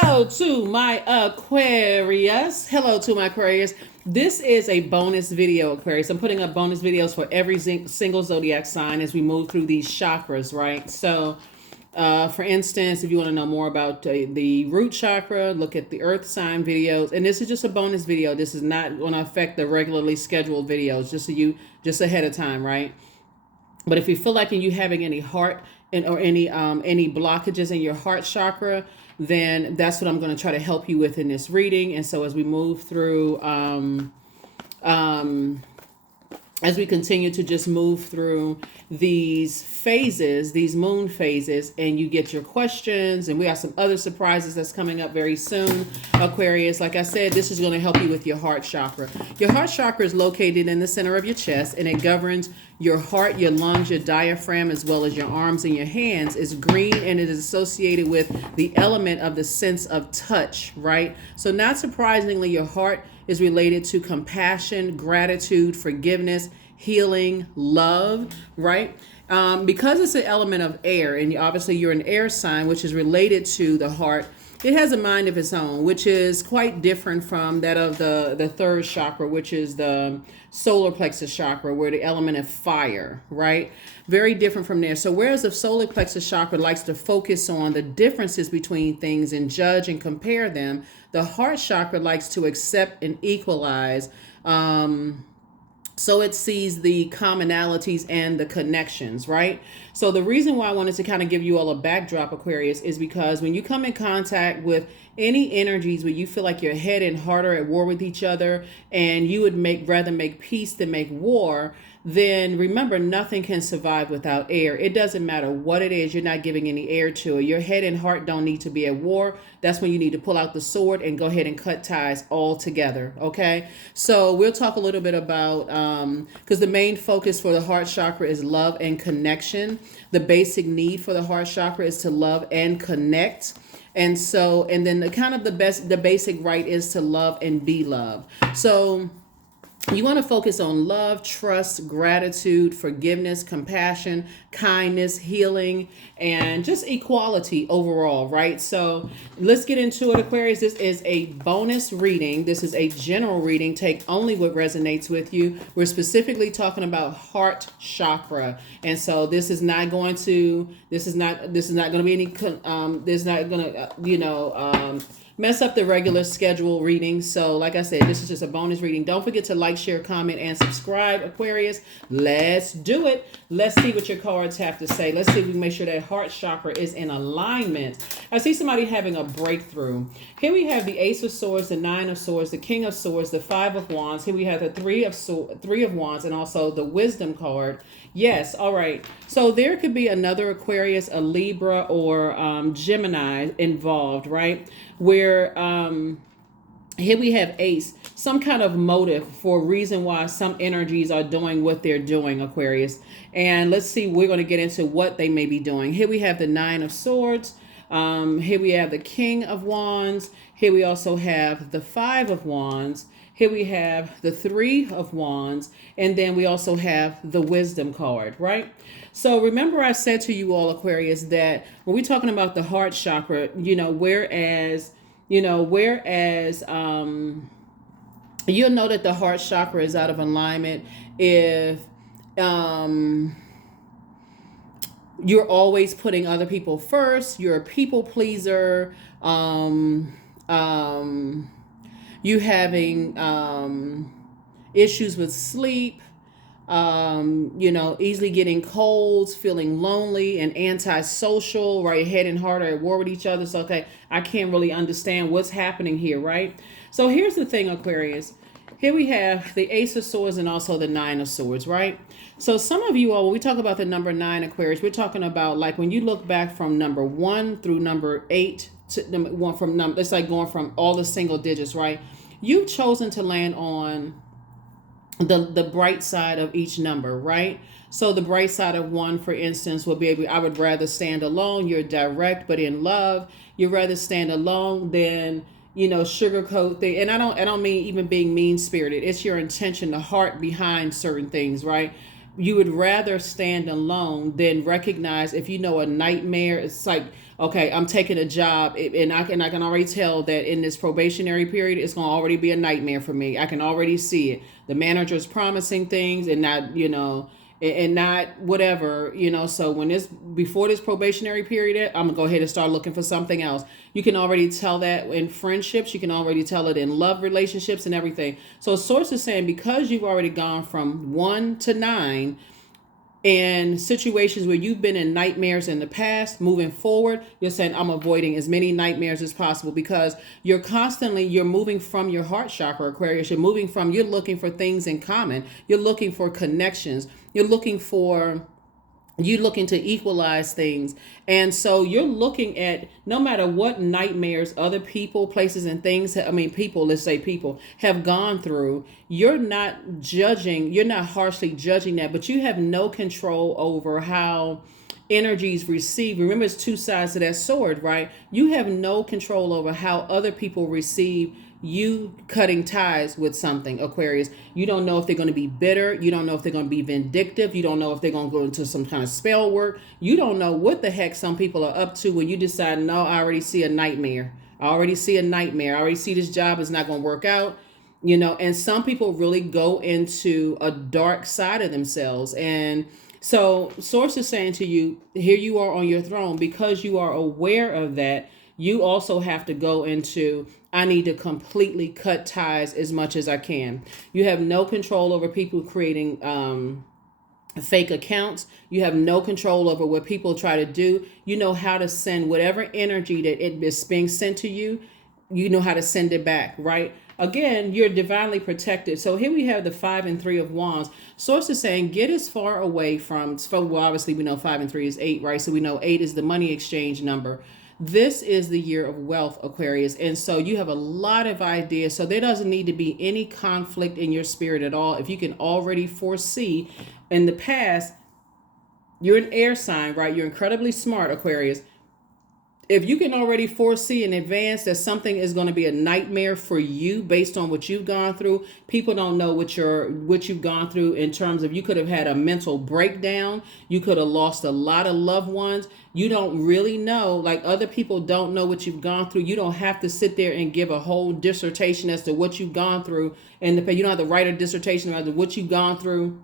Hello to my Aquarius. Hello to my Aquarius. This is a bonus video, Aquarius. I'm putting up bonus videos for every single zodiac sign as we move through these chakras, right? So, for instance, if you want to know more about the root chakra, look at the earth sign videos. And this is just a bonus video. This is not going to affect the regularly scheduled videos, just so you, just ahead of time, right? But if you feel like you having any heart or any blockages in your heart chakra, then that's what I'm going to try to help you with in this reading. And so as we move through, as we continue to just move through these phases, these moon phases, and you get your questions, and we have some other surprises that's coming up very soon, Aquarius. Like I said, this is going to help you with your heart chakra. Your heart chakra is located in the center of your chest, and it governs your heart, your lungs, your diaphragm, as well as your arms and your hands. Is green, and it is associated with the element of the sense of touch, right? So not surprisingly, your heart is related to compassion, gratitude, forgiveness, healing, love, right? Because it's an element of air, and obviously you're an air sign, which is related to the heart, it has a mind of its own, which is quite different from that of the third chakra, which is the solar plexus chakra, where the element of fire, right? Very different from there. So whereas the solar plexus chakra likes to focus on the differences between things and judge and compare them, the heart chakra likes to accept and equalize. So it sees the commonalities and the connections, right? So the reason why I wanted to kind of give you all a backdrop, Aquarius, is because when you come in contact with any energies where you feel like your head and heart are at war with each other, and you would rather make peace than make war, then remember, nothing can survive without air. It doesn't matter what it is, you're not giving any air to it. Your head and heart don't need to be at war. That's when you need to pull out the sword and go ahead and cut ties all together, okay? So we'll talk a little bit about, because the main focus for the heart chakra is love and connection. The basic need for the heart chakra is to love and connect. And so, and then the basic right is to love and be loved. So you want to focus on love, trust, gratitude, forgiveness, compassion, kindness, healing, and just equality overall, right? So let's get into it, Aquarius. This is a bonus reading. This is a general reading. Take only what resonates with you. We're specifically talking about heart chakra. And so this is not going to be any, there's not going to, mess up the regular schedule reading. So like I said, this is just a bonus reading. Don't forget to like, share, comment, and subscribe, Aquarius. Let's do it. Let's see what your cards have to say. Let's see if we can make sure that heart chakra is in alignment. I see somebody having a breakthrough. Here we have the Ace of Swords, the Nine of Swords, the King of Swords, the Five of Wands. Here we have the Three of Wands, and also the Wisdom card. Yes, all right. So there could be another Aquarius, a Libra, or Gemini involved, right? Where here we have Ace, some kind of motive for a reason why some energies are doing what they're doing, Aquarius. And let's see, we're going to get into what they may be doing. Here we have the Nine of Swords. Here we have the King of Wands. Here we also have the Five of Wands. Here we have the Three of Wands, and then we also have the Wisdom card, right? So remember I said to you all, Aquarius, that when we're talking about the heart chakra, whereas you'll know that the heart chakra is out of alignment if you're always putting other people first, you're a people pleaser, you having issues with sleep, easily getting colds, feeling lonely and antisocial, right? Head and heart are at war with each other. So, okay, I can't really understand what's happening here, right? So here's the thing, Aquarius. Here we have the Ace of Swords and also the Nine of Swords, right? So some of you all, when we talk about the number 9, Aquarius, we're talking about like when you look back from number 1 through number 8 to number 1 it's like going from all the single digits, right? You've chosen to land on the bright side of each number, right? So the bright side of 1, for instance, will be I would rather stand alone. You're direct, but in love. You'd rather stand alone than, sugarcoat things. And I don't mean even being mean-spirited. It's your intention, the heart behind certain things, right? You would rather stand alone than recognize if a nightmare. It's like okay, I'm taking a job, and I can already tell that in this probationary period, it's going to already be a nightmare for me. I can already see it. The manager's promising things and not, and not whatever, so when this before this probationary period, I'm gonna go ahead and start looking for something else. You can already tell that in friendships, you can already tell it in love relationships and everything. So source is saying, because you've already gone from 1 to 9 in situations where you've been in nightmares in the past, moving forward, you're saying, I'm avoiding as many nightmares as possible, because you're moving from your heart chakra, Aquarius. You're looking for things in common. You're looking for connections. You're looking to equalize things. And so you're looking at, no matter what nightmares other people, places, and things, let's say people have gone through, you're not harshly judging that, but you have no control over how energies receive. Remember, it's two sides of that sword, right? You have no control over how other people receive you cutting ties with something, Aquarius. You don't know if they're going to be bitter. You don't know if they're going to be vindictive. You don't know if they're going to go into some kind of spell work. You don't know what the heck some people are up to when you decide, no, I already see a nightmare. I already see this job is not going to work out. And some people really go into a dark side of themselves. And so source is saying to you, here you are on your throne, because you are aware of that. You also have to go into, I need to completely cut ties as much as I can. You have no control over people creating fake accounts. You have no control over what people try to do. You know how to send whatever energy that it is being sent to you. You know how to send it back, right? Again, you're divinely protected. So here we have the 5 and 3 of wands. Source is saying, get as far away from, well, obviously we know 5 and 3 is 8, right? So we know 8 is the money exchange number. This is the year of wealth, Aquarius. And so you have a lot of ideas. So there doesn't need to be any conflict in your spirit at all. If you can already foresee in the past, you're an air sign, right? You're incredibly smart, Aquarius. If you can already foresee in advance that something is going to be a nightmare for you based on what you've gone through, people don't know what you've gone through in terms of, you could have had a mental breakdown. You could have lost a lot of loved ones. You don't really know, like other people don't know what you've gone through. You don't have to sit there and give a whole dissertation as to what you've gone through. And you don't have to write a dissertation about what you've gone through.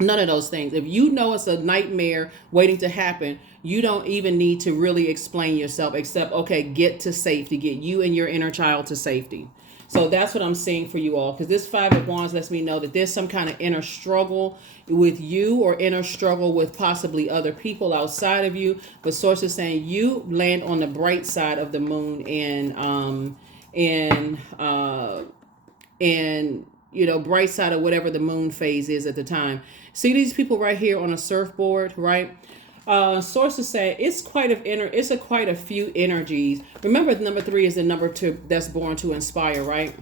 None of those things. If you know it's a nightmare waiting to happen, you don't even need to really explain yourself, except, okay, get to safety, get you and your inner child to safety. So that's what I'm seeing for you all, because this 5 of wands lets me know that there's some kind of inner struggle with you, or inner struggle with possibly other people outside of you. But source is saying you land on the bright side of the moon, and bright side of whatever the moon phase is at the time. See these people right here on a surfboard, right? Sources say it's quite a few energies. Remember, number 3 is the number 2 that's born to inspire, right?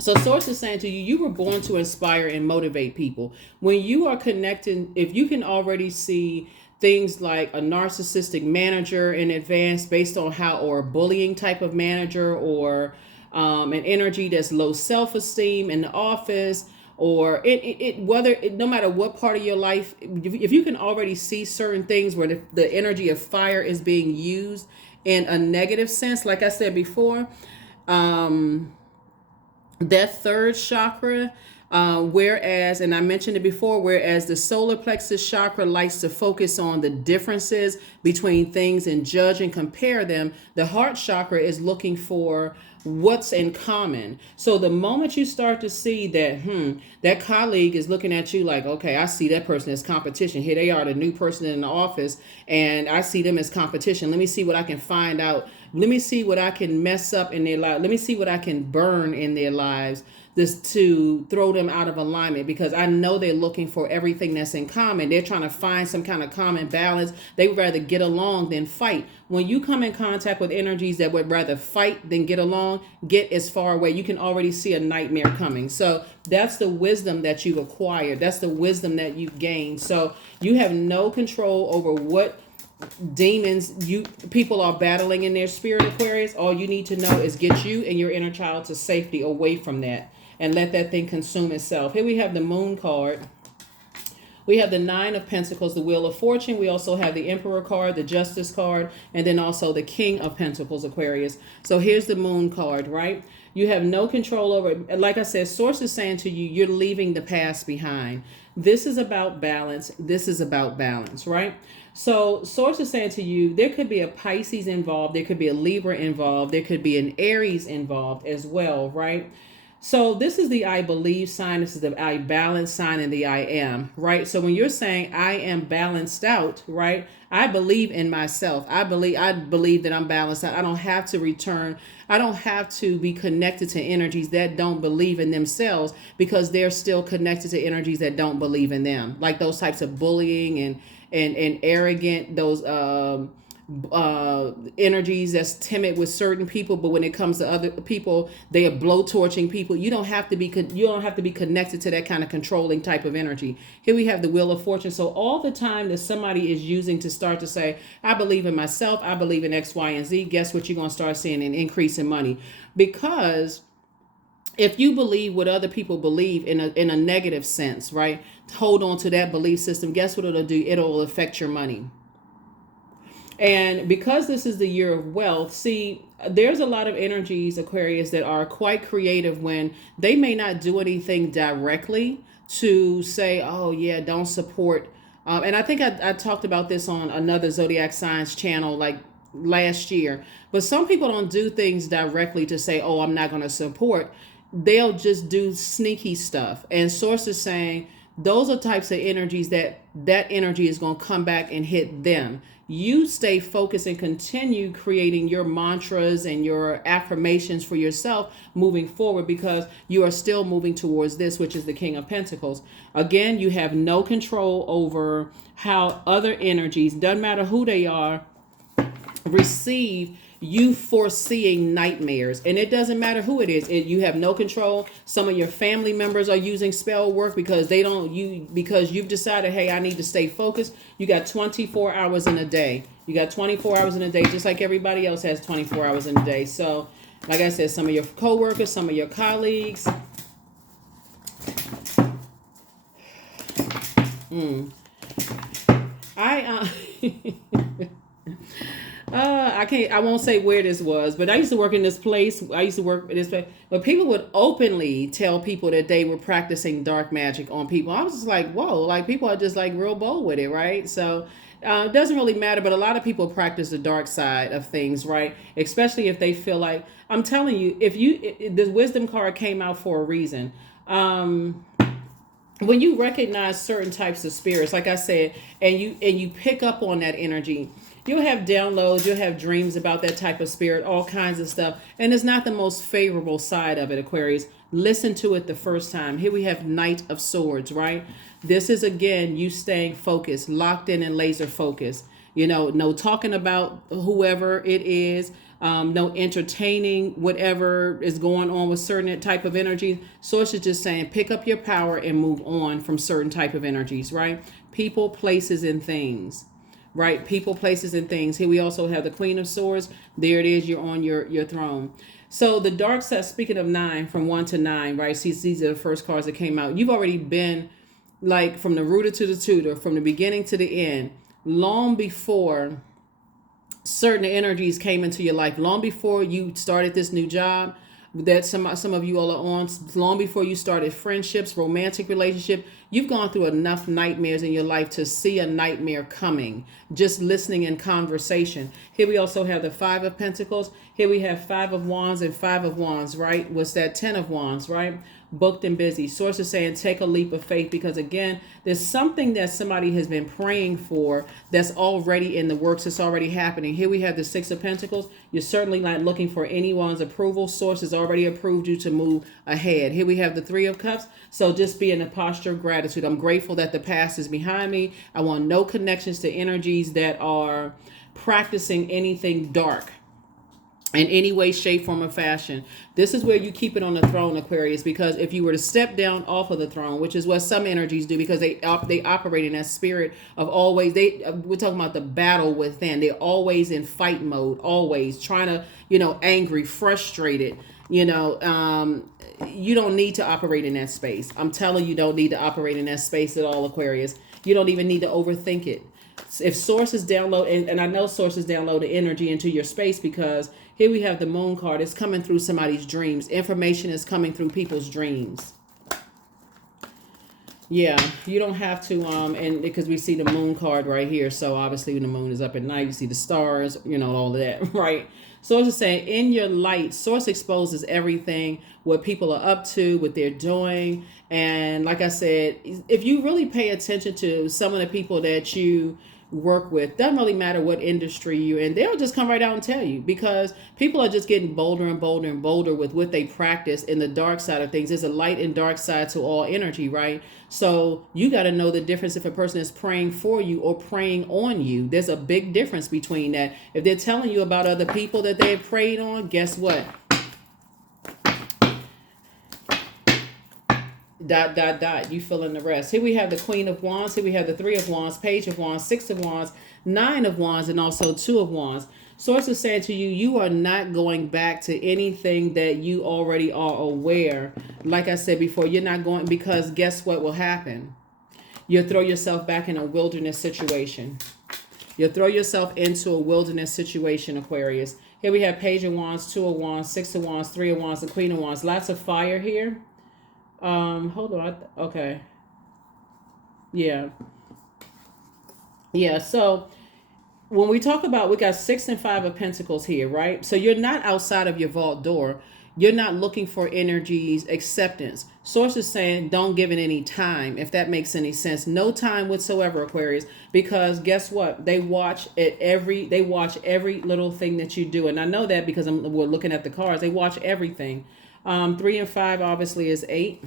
So source is saying to you, you were born to inspire and motivate people. When you are connecting, if you can already see things like a narcissistic manager in advance based on or a bullying type of manager, or an energy that's low self-esteem in the office, or no matter what part of your life, if you can already see certain things where the energy of fire is being used in a negative sense, like I said before, that third chakra, whereas, and I mentioned it before, whereas the solar plexus chakra likes to focus on the differences between things and judge and compare them, the heart chakra is looking for what's in common. So the moment you start to see that, that colleague is looking at you like, okay, I see that person as competition. Here they are, the new person in the office, and I see them as competition. Let me see what I can find out. Let me see what I can mess up in their life. Let me see what I can burn in their lives, this to throw them out of alignment, because I know they're looking for everything that's in common. They're trying to find some kind of common balance. They would rather get along than fight. When you come in contact with energies that would rather fight than get along, get as far away. You can already see a nightmare coming. So that's the wisdom that you've acquired. That's the wisdom that you've gained. So you have no control over what demons people are battling in their spirit, Aquarius. All you need to know is get you and your inner child to safety away from that, and let that thing consume itself. Here we have the moon card. We have the Nine of Pentacles, the Wheel of Fortune. We also have the Emperor card, the Justice card, and then also the King of Pentacles, Aquarius. So here's the Moon card, right? You have no control over it. Like I said, Source is saying to you, you're leaving the past behind. This is about balance. This is about balance, right? So Source is saying to you, there could be a Pisces involved. There could be a Libra involved. There could be an Aries involved as well, right? So this is the I believe sign. This is the I balance sign and the I am, right? So when you're saying I am balanced out, right? I believe in myself. I believe that I'm balanced out. I don't have to return. I don't have to be connected to energies that don't believe in themselves because they're still connected to energies that don't believe in them. Like those types of bullying and arrogant, those energies that's timid with certain people, but when it comes to other people, they are blowtorching people. You don't have to be connected to that kind of controlling type of energy. Here we have the Wheel of Fortune. So all the time that somebody is using to start to say, I believe in myself, I believe in X, Y, and Z, guess what? You're going to start seeing an increase in money. Because if you believe what other people believe in a negative sense, right? Hold on to that belief system. Guess what it'll do? It'll affect your money. And because this is the year of wealth, see, there's a lot of energies, Aquarius, that are quite creative when they may not do anything directly to say, oh, yeah, don't support. And I think I talked about this on another Zodiac Signs channel like last year. But some people don't do things directly to say, oh, I'm not going to support. They'll just do sneaky stuff. And Source is saying those are types of energies that energy is going to come back and hit them. You stay focused and continue creating your mantras and your affirmations for yourself moving forward because you are still moving towards this, which is the King of Pentacles. Again, you have no control over how other energies, doesn't matter who they are, receive you foreseeing nightmares. And it doesn't matter who it is. You have no control. Some of your family members are using spell work because because you've decided, hey, I need to stay focused. You got 24 hours in a day. You got 24 hours in a day, just like everybody else has 24 hours in a day. So like I said, some of your coworkers, some of your colleagues. I won't say where this was, but I used to work in this place. But people would openly tell people that they were practicing dark magic on people. I was just like, whoa, like people are just like real bold with it, right? So it doesn't really matter, but a lot of people practice the dark side of things, right? Especially if they feel like, I'm telling you, the wisdom card came out for a reason. When you recognize certain types of spirits, like I said, and you pick up on that energy, you'll have downloads, you'll have dreams about that type of spirit, all kinds of stuff. And it's not the most favorable side of it, Aquarius. Listen to it the first time. Here we have Knight of Swords, right? This is, again, you staying focused, locked in and laser focused. You know, no talking about whoever it is. No entertaining whatever is going on with certain type of energy. Source is just saying, pick up your power and move on from certain type of energies, right? People, places, and things. Right? People, places, and things. Here we also have the Queen of Swords. There it is. You're on your throne. So the dark side, speaking of 9, from 1 to 9, right? See, these are the first cards that came out. You've already been like from the rooter to the tutor, from the beginning to the end, long before certain energies came into your life, long before you started this new job that some of you all are on, long before you started friendships, romantic relationship. You've gone through enough nightmares in your life to see a nightmare coming, just listening in conversation. Here we also have the 5 of Pentacles. Here we have 5 of Wands and 5 of Wands, right? What's that? 10 of Wands, right? Booked and busy. Source is saying take a leap of faith because, again, there's something that somebody has been praying for that's already in the works. It's already happening. Here we have the 6 of Pentacles. You're certainly not looking for anyone's approval. Source has already approved you to move ahead. Here we have the 3 of Cups. So just be in a posture of gratitude. I'm grateful that the past is behind me. I want no connections to energies that are practicing anything dark in any way, shape, form, or fashion. This is where you keep it on the throne, Aquarius, because if you were to step down off of the throne, which is what some energies do, because they operate in that spirit of always, we're talking about the battle within. They're always in fight mode, always trying to, angry, frustrated, you don't need to operate in that space. I'm telling you, don't need to operate in that space at all, Aquarius. You don't even need to overthink it. If sources download, and I know sources download the energy into your space, because here we have the moon card. It's coming through somebody's dreams. Information is coming through people's dreams. Yeah, you don't have to, and because we see the moon card right here. So obviously when the moon is up at night, you see the stars, all of that, right? Source is saying in your light, source exposes everything, what people are up to, what they're doing. And like I said, if you really pay attention to some of the people that you work with, doesn't really matter what industry you're in, they'll just come right out and tell you, because people are just getting bolder and bolder and bolder with what they practice in the dark side of things. There's a light and dark side to all energy, right? So you got to know the difference if a person is praying for you or praying on you. There's a big difference between that. If they're telling you about other people that they've prayed on, guess what? ... You fill in the rest. Here we have the Queen of Wands. Here we have the Three of Wands, Page of Wands, Six of Wands, Nine of Wands, and also Two of Wands. Source is saying to you, you are not going back to anything that you already are aware. Like I said before, you're not going, because guess what will happen? You'll throw yourself back in a wilderness situation. You'll throw yourself into a wilderness situation, Aquarius. Here we have Page of Wands, Two of Wands, Six of Wands, Three of Wands, and Queen of Wands. Lots of fire here. Hold on. Okay. Yeah. So when we talk about, we got 6 and 5 of Pentacles here, right? So you're not outside of your vault door. You're not looking for energies acceptance. Source is saying don't give it any time, if that makes any sense. No time whatsoever, Aquarius, because guess what? They watch every little thing that you do. And I know that because we're looking at the cards. They watch everything. 3 and 5 obviously is 8.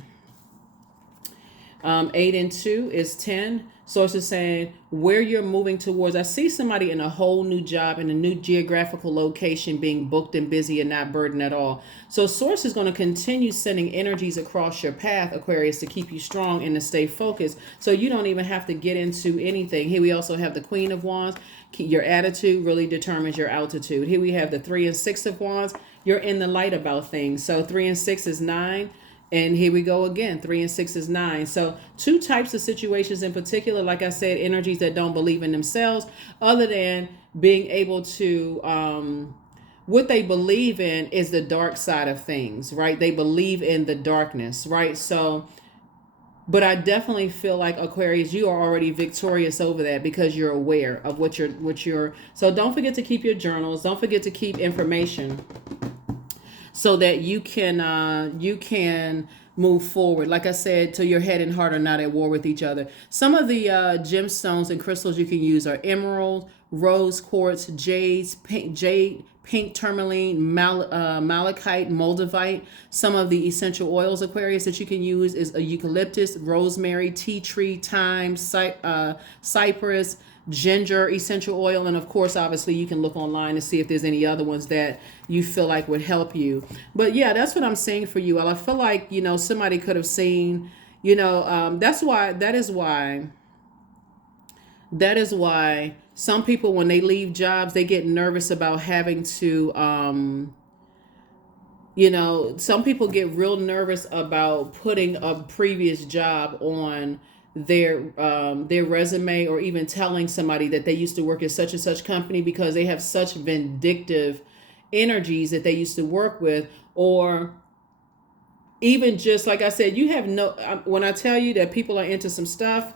8 and 2 is 10. Source is saying where you're moving towards. I see somebody in a whole new job, in a new geographical location, being booked and busy and not burdened at all. So source is going to continue sending energies across your path, Aquarius, to keep you strong and to stay focused. So you don't even have to get into anything. Here we also have the Queen of Wands. Your attitude really determines your altitude. Here we have the 3 and 6 of Wands. You're in the light about things. So 3 and 6 is 9. And here we go again. 3 and 6 is 9. So 2 types of situations in particular, like I said, energies that don't believe in themselves, other than being able to, what they believe in is the dark side of things, right? They believe in the darkness, right? So, but I definitely feel like, Aquarius, you are already victorious over that, because you're aware of what you're, so don't forget to keep your journals. Don't forget to keep information, so that you can move forward. Like I said, till your head and heart are not at war with each other. Some of the gemstones and crystals you can use are emerald, rose quartz, jade, pink tourmaline, malachite, moldavite. Some of the essential oils, Aquarius, that you can use is a eucalyptus, rosemary, tea tree, thyme, cypress, ginger essential oil. And of course, obviously, you can look online to see if there's any other ones that you feel like would help you. But yeah, that's what I'm saying for you. Well, I feel like, somebody could have seen, that is why some people, when they leave jobs, they get nervous about having to, some people get real nervous about putting a previous job on their resume, or even telling somebody that they used to work at such and such company, because they have such vindictive energies that they used to work with. Or even just, like I said, you have when I tell you that people are into some stuff,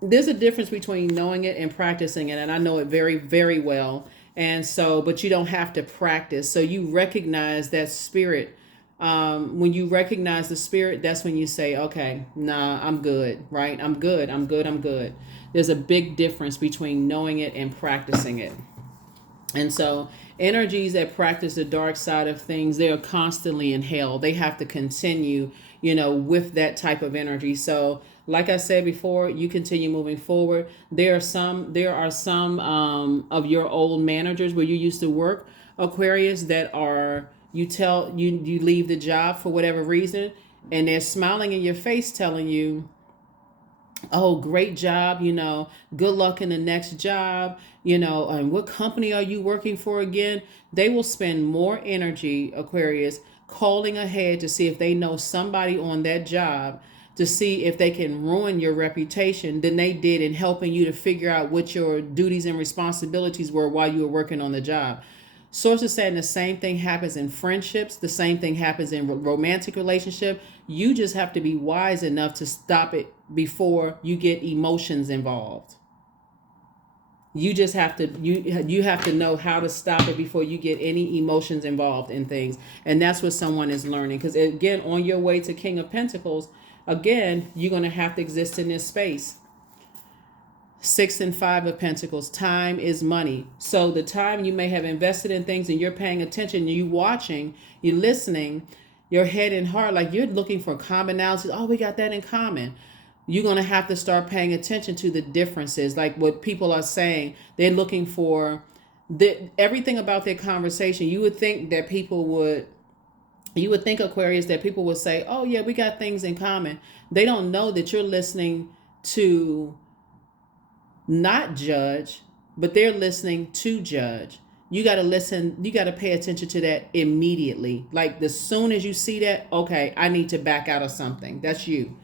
there's a difference between knowing it and practicing it. And I know it very, very well. And so, but you don't have to practice. So you recognize that spirit. When you recognize the spirit, that's when you say, okay, nah, I'm good, right? I'm good. There's a big difference between knowing it and practicing it. And so energies that practice the dark side of things, they are constantly in hell. They have to continue, with that type of energy. So like I said before, you continue moving forward. There are some of your old managers where you used to work, Aquarius, that are, you leave the job for whatever reason, and they're smiling in your face telling you, oh, great job, good luck in the next job, and what company are you working for again? They will spend more energy, Aquarius, calling ahead to see if they know somebody on that job to see if they can ruin your reputation than they did in helping you to figure out what your duties and responsibilities were while you were working on the job. Source is saying the same thing happens in friendships, the same thing happens in romantic relationship. You just have to be wise enough to stop it before you get emotions involved. You just have to you have to know how to stop it before you get any emotions involved in things. And that's what someone is learning. Because again, on your way to King of Pentacles, again, you're going to have to exist in this space. 6 and 5 of Pentacles. Time is money. So the time you may have invested in things and you're paying attention, you watching, you're listening, your head and heart, like you're looking for commonalities. Oh, we got that in common. You're going to have to start paying attention to the differences. Like what people are saying, they're looking for everything about their conversation. You would think that you would think, Aquarius, that people would say, oh yeah, we got things in common. They don't know that you're listening to not judge, but they're listening to judge. You got to listen. You got to pay attention to that immediately. Like as soon as you see that, okay, I need to back out of something. That's you.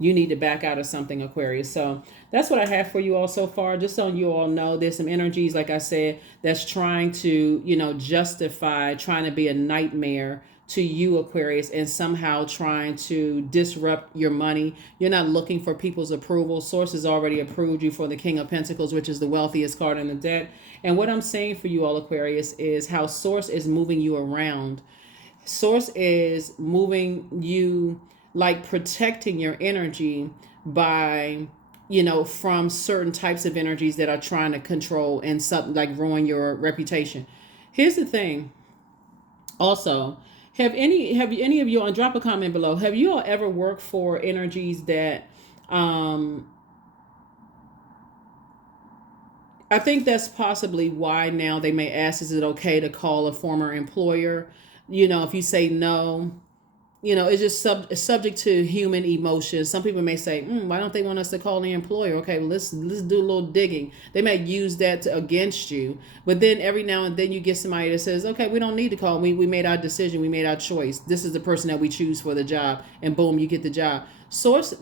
You need to back out of something, Aquarius. So that's what I have for you all so far. Just so you all know, there's some energies, like I said, that's trying to, justify, trying to be a nightmare to you, Aquarius, and somehow trying to disrupt your money. You're not looking for people's approval. Source has already approved you for the King of Pentacles, which is the wealthiest card in the deck. And what I'm saying for you all, Aquarius, is how Source is moving you around. Source is moving you, like protecting your energy by, from certain types of energies that are trying to control and something like ruin your reputation. Here's the thing. Also, have any of you all, drop a comment below, have you all ever worked for energies that I think that's possibly why now they may ask, is it okay to call a former employer? If you say no, it's just subject to human emotions. Some people may say, why don't they want us to call the employer? Okay, well, let's do a little digging. They may use that against you. But then every now and then you get somebody that says, okay, we don't need to call. We made our decision. We made our choice. This is the person that we choose for the job. And boom, you get the job. Source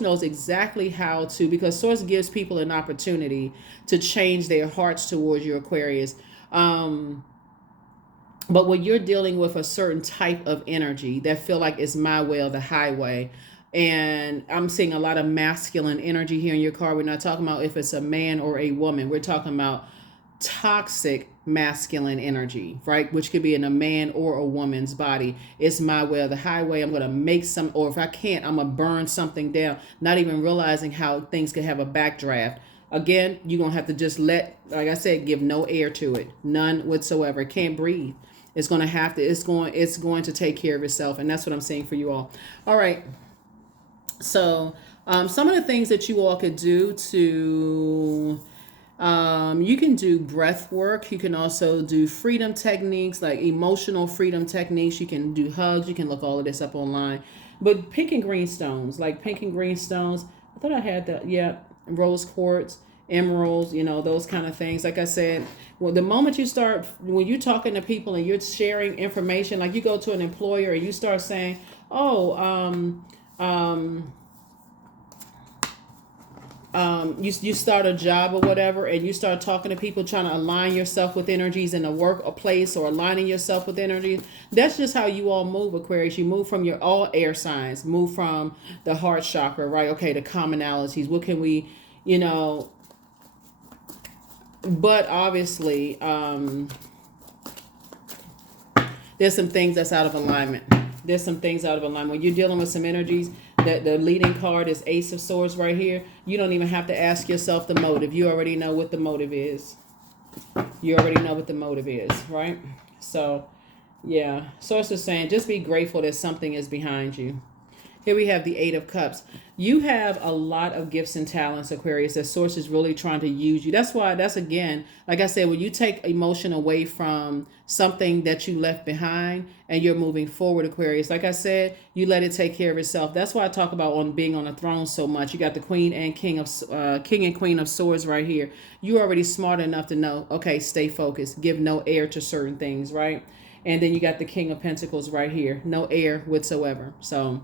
knows exactly how to, because Source gives people an opportunity to change their hearts towards you, Aquarius. But when you're dealing with a certain type of energy that feel like it's my way or the highway, and I'm seeing a lot of masculine energy here in your card. We're not talking about if it's a man or a woman. We're talking about toxic masculine energy, right? Which could be in a man or a woman's body. It's my way or the highway. I'm going to make some, or if I can't, I'm going to burn something down, not even realizing how things could have a backdraft. Again, you're going to have to just like I said, give no air to it. None whatsoever. It can't breathe. It's going to take care of itself. And that's what I'm saying for you all. All right. So some of the things that you all could do to, you can do breath work. You can also do freedom techniques, like emotional freedom techniques. You can do hugs. You can look all of this up online. But pink and green stones, I thought I had that. Yeah. Rose quartz, emeralds, those kind of things. Like I said, well, the moment when you're talking to people and you're sharing information, like you go to an employer and you start saying, you start a job or whatever, and you start talking to people, trying to align yourself with energies in a workplace, or aligning yourself with energies. That's just how you all move, Aquarius. You move from all air signs, move from the heart chakra, right? Okay, the commonalities. What can we, but obviously, there's some things that's out of alignment. When you're dealing with some energies, that the leading card is Ace of Swords right here. You don't even have to ask yourself the motive. You already know what the motive is. Right? So, yeah. Source is saying, just be grateful that something is behind you. Here we have the 8 of Cups. You have a lot of gifts and talents, Aquarius, that Source is really trying to use you. That's again, like I said, when you take emotion away from something that you left behind and you're moving forward, Aquarius, like I said, you let it take care of itself. That's why I talk about being on a throne so much. You got the Queen and King and Queen of Swords right here. You're already smart enough to know, okay, stay focused. Give no air to certain things, right? And then you got the King of Pentacles right here. No air whatsoever. So,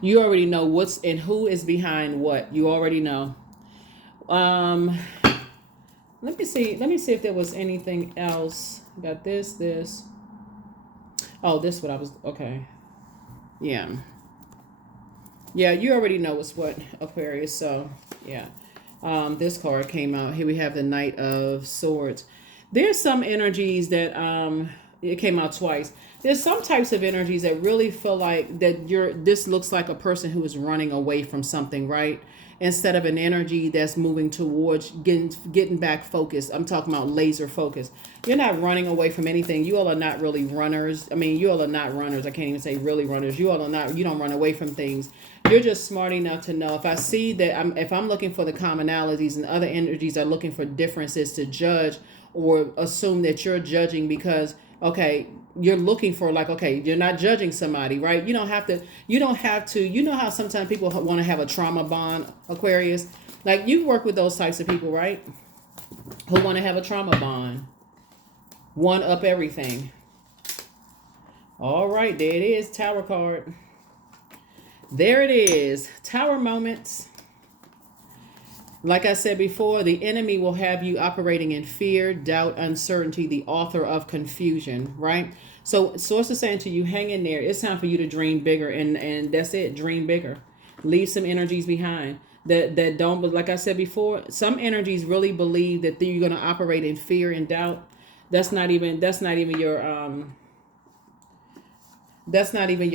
You already know what's and who is behind what. You already know. Um, Let me see. Let me see if there was anything else. Got this. Oh, this what I was. Okay. Yeah. Yeah, you already know what's what, Aquarius. So, yeah. This card came out. Here we have the Knight of Swords. There's some energies that it came out twice. There's some types of energies that really feel like that this looks like a person who is running away from something, right? Instead of an energy that's moving towards getting back focused. I'm talking about laser focus. You're not running away from anything. You all are not really runners. I mean, you all are not runners. I can't even say really runners. You all are not. You don't run away from things. You're just smart enough to know if I see that if I'm looking for the commonalities and other energies are looking for differences to judge or assume that you're judging because okay, you're looking for like okay, you're not judging somebody, right? You don't have to. You know how sometimes people want to have a trauma bond, Aquarius. Like you work with those types of people, right? Who want to have a trauma bond, one up everything. All right, there it is, Tower card. There it is, Tower moments. Like I said before, the enemy will have you operating in fear, doubt, uncertainty, the author of confusion, right? So Source is saying to you, hang in there. It's time for you to dream bigger, and that's it, dream bigger. Leave some energies behind that don't, but like I said before, some energies really believe that you're going to operate in fear and doubt. That's not even your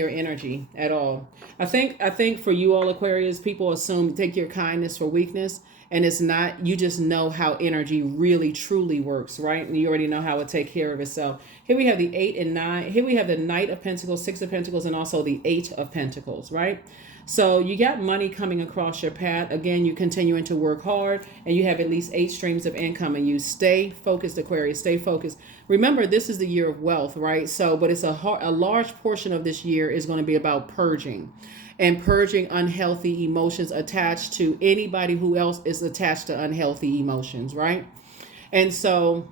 energy at all. I think for you all Aquarius, people take your kindness for weakness, and it's not. You just know how energy really truly works, right? And you already know how it take care of itself. Here we have the 8 and 9. Here we have the Knight of Pentacles, 6 of Pentacles, and also the 8 of Pentacles, right? So you got money coming across your path. Again, you're continuing to work hard, and you have at least 8 streams of income, and you stay focused, Aquarius. Stay focused. Remember, this is the year of wealth, right? So, but it's a large portion of this year is going to be about purging, and purging unhealthy emotions attached to anybody who else is attached to unhealthy emotions, right? And so,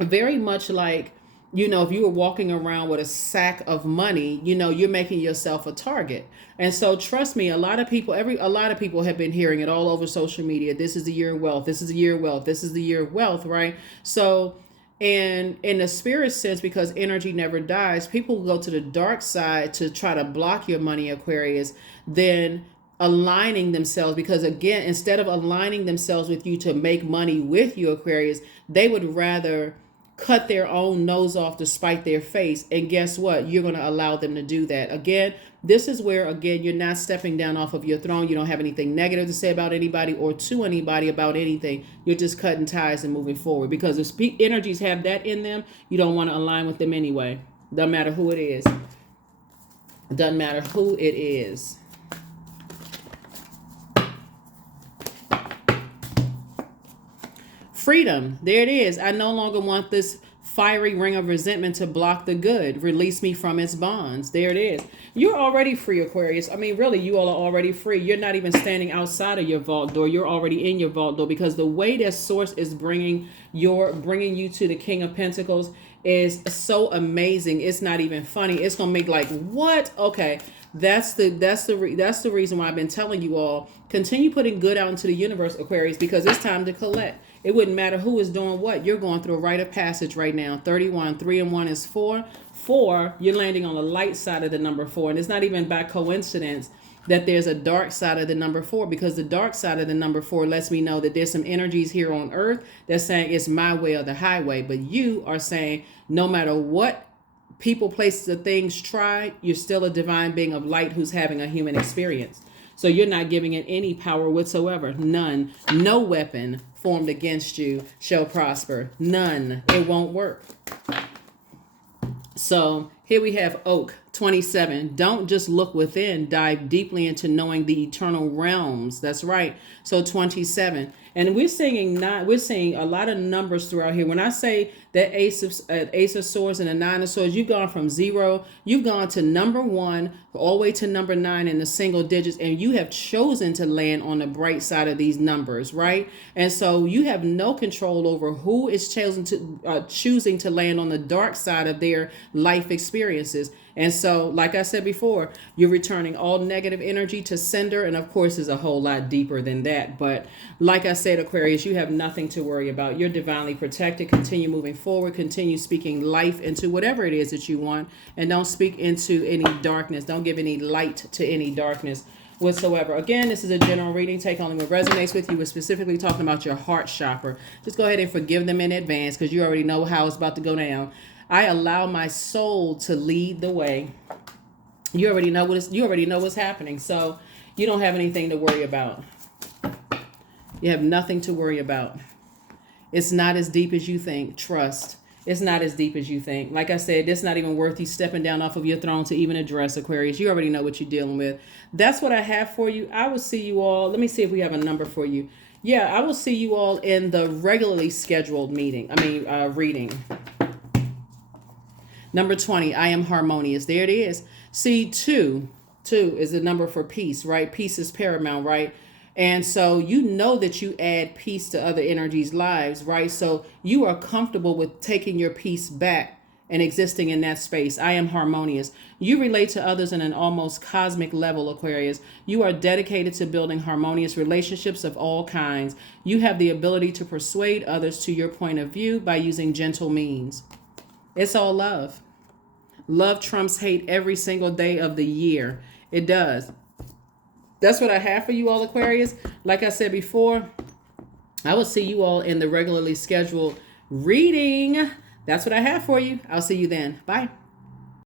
very much like, if you were walking around with a sack of money, you're making yourself a target. And so trust me, a lot of people have been hearing it all over social media. This is the year of wealth. This is the year of wealth. This is the year of wealth, right? So, and in the spirit sense, because energy never dies, people go to the dark side to try to block your money, Aquarius, then aligning themselves, because again, instead of aligning themselves with you to make money with you, Aquarius, they would rather cut their own nose off to spite their face. And guess what? You're going to allow them to do that. Again, this is where, again, you're not stepping down off of your throne. You don't have anything negative to say about anybody or to anybody about anything. You're just cutting ties and moving forward, because if energies have that in them, you don't want to align with them anyway. Doesn't matter who it is. Doesn't matter who it is. Freedom. There it is. I no longer want this fiery ring of resentment to block the good. Release me from its bonds. There it is. You're already free, Aquarius. I mean, really, you all are already free. You're not even standing outside of your vault door. You're already in your vault door, because the way that Source is bringing you to the King of Pentacles is so amazing. It's not even funny. It's gonna make like, what? Okay. That's the reason why I've been telling you all, continue putting good out into the universe, Aquarius, because it's time to collect. It wouldn't matter who is doing what. You're going through a rite of passage right now. 31, 3 and 1 is 4. 4, you're landing on the light side of the number 4. And it's not even by coincidence that there's a dark side of the number 4, because the dark side of the number 4 lets me know that there's some energies here on earth that's saying it's my way or the highway. But you are saying no matter what people, places, or things try, you're still a divine being of light who's having a human experience. So you're not giving it any power whatsoever. None. No weapon formed against you shall prosper. None. It won't work. So here we have Oak 27. Don't just look within. Dive deeply into knowing the eternal realms. That's right. So 27. And we're seeing a lot of numbers throughout here. When I say that Ace of Swords and the 9 of Swords, you've gone from 0, you've gone to number 1, all the way to number 9 in the single digits, and you have chosen to land on the bright side of these numbers, right? And so you have no control over who is choosing to land on the dark side of their life experience. experiences. And so, like I said before, you're returning all negative energy to sender. And of course, it's a whole lot deeper than that. But like I said, Aquarius, you have nothing to worry about. You're divinely protected. Continue moving forward. Continue speaking life into whatever it is that you want. And don't speak into any darkness. Don't give any light to any darkness whatsoever. Again, this is a general reading. Take only what resonates with you. We're specifically talking about your heart chakra. Just go ahead and forgive them in advance because you already know how it's about to go down. I allow my soul to lead the way. You already know what's happening. So you don't have anything to worry about. You have nothing to worry about. It's not as deep as you think. Trust. It's not as deep as you think. Like I said, it's not even worth you stepping down off of your throne to even address, Aquarius. You already know what you're dealing with. That's what I have for you. I will see you all. Let me see if we have a number for you. Yeah, I will see you all in the regularly scheduled reading. Number 20, I am harmonious. There it is. See, two is the number for peace, right? Peace is paramount, right? And so you know that you add peace to other energies' lives, right? So you are comfortable with taking your peace back and existing in that space. I am harmonious. You relate to others in an almost cosmic level, Aquarius. You are dedicated to building harmonious relationships of all kinds. You have the ability to persuade others to your point of view by using gentle means. It's all love. Love trumps hate every single day of the year. It does. That's what I have for you all, Aquarius. Like I said before, I will see you all in the regularly scheduled reading. That's what I have for you. I'll see you then. Bye.